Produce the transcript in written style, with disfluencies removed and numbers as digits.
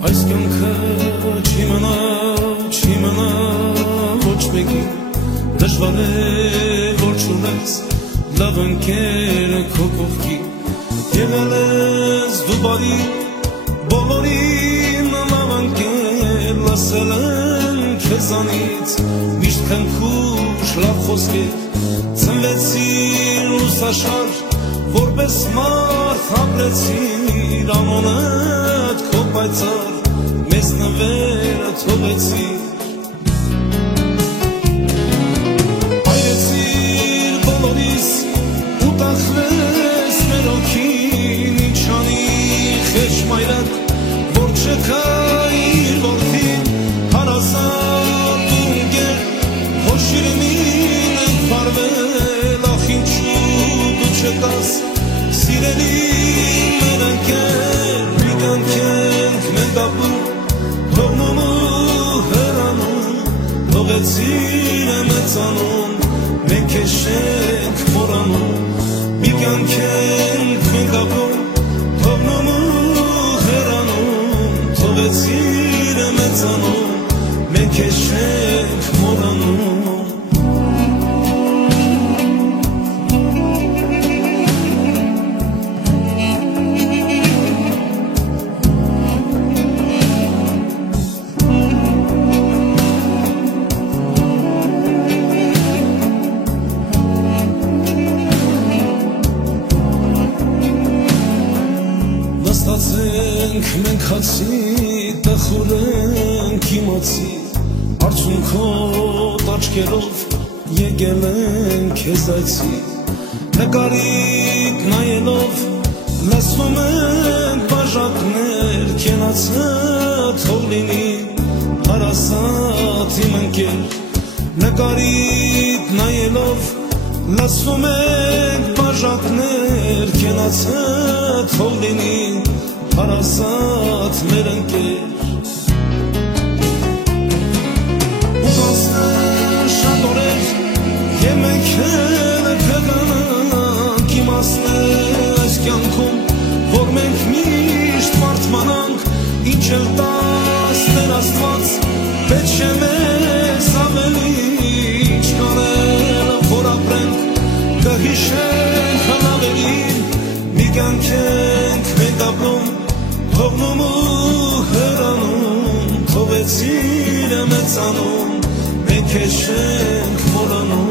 Այս կյանքը չի մնա ոչ մեկի դժվար է որ չունես լավ ընկեր քո կողքի եղել ես դու բարի բոլորին լավ ընկեր լսել են քեզանից միշտ քնքուշ լավ խոսքեր ծնվեցիր լուսաշար որպես մարդ ապրեցիր անոնդ քո պայծառ մեզ նվերը թողեցիր այրեցիր բոլորիս ու տախվես մեր օքին ինչ անի խեշմայրդ որ չքայիր որդին հարազատ ու ընկեր որ շիրիմին ենք պարվել ախ ինչու դու չկաս սիրելի մեր ընկեր մի կյանք մենք ապրում թողնում ու հեռանում թողեցիր է մեծանում մենք քեզ չենք մոռանում մի կյանք մենք ապրում թողնում ու հեռանում թողեցիր է մեծանում մենք քեզ չենք մոռանում Նստացենք մենք հացի տխուրենք իմացի Արցունքոտ աչքերով եկել ենք քեզ այցի Նկարիդ նայելով լսում ենք բաժակներ քենացած թող լինի հարազատ իմ ընկեր Նկարիդ նայելով լսում ենք բաժակներ քենացած թող լինի հարազատ մեր ընկեր ու կասեն շատ օրեր և մենք կգանանք իմասնել այս կյանքում որ մենք միշտ մարդմանանք ինչ էլ տաս Տեր Աստված պետք չէ մեզ ավելի ինչ կանել որ ապրենք կհիշենք հնավերին մի կյանք ենք մենք ապրում թողնում ու հեռանում թողեցիր է մեծանում մենք քեզ չենք մոռանում